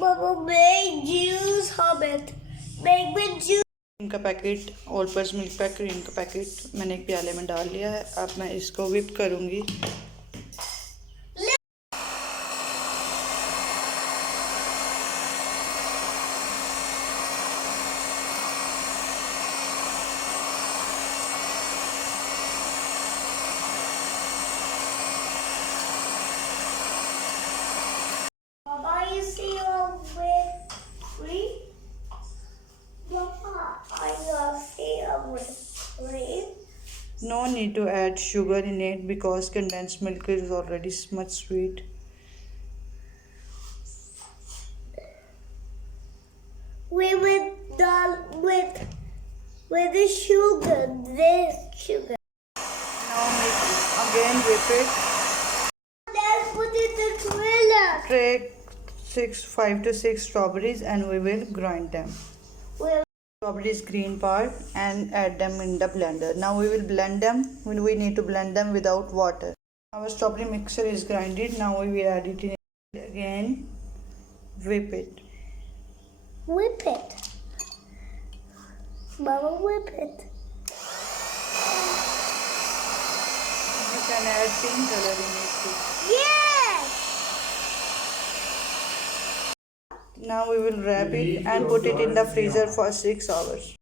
Mama, make juice, Hobbit. Make me juice. Cream का packet, all purpose milk pack cream का packet मैंने एक प्याले में डाल लिया है। अब मैं इसको whip करूँगी। Mama, you see your whip free? Mama, I see your whip free. No need to add sugar in it because condensed milk is already much sweet. We with the sugar, this sugar. Now make again whip it. Let's put it in the thriller. Take 5 to 6 strawberries and we will grind them. We'll Strawberries green part and add them in the blender. Now we will blend them. We need to blend them without water. Our strawberry mixture is grinded. Now we will add it in again. Whip it. whip it. Mama, whip it. You can add pink color in it too. Yes! Now we will wrap it and put it in the freezer for 6 hours.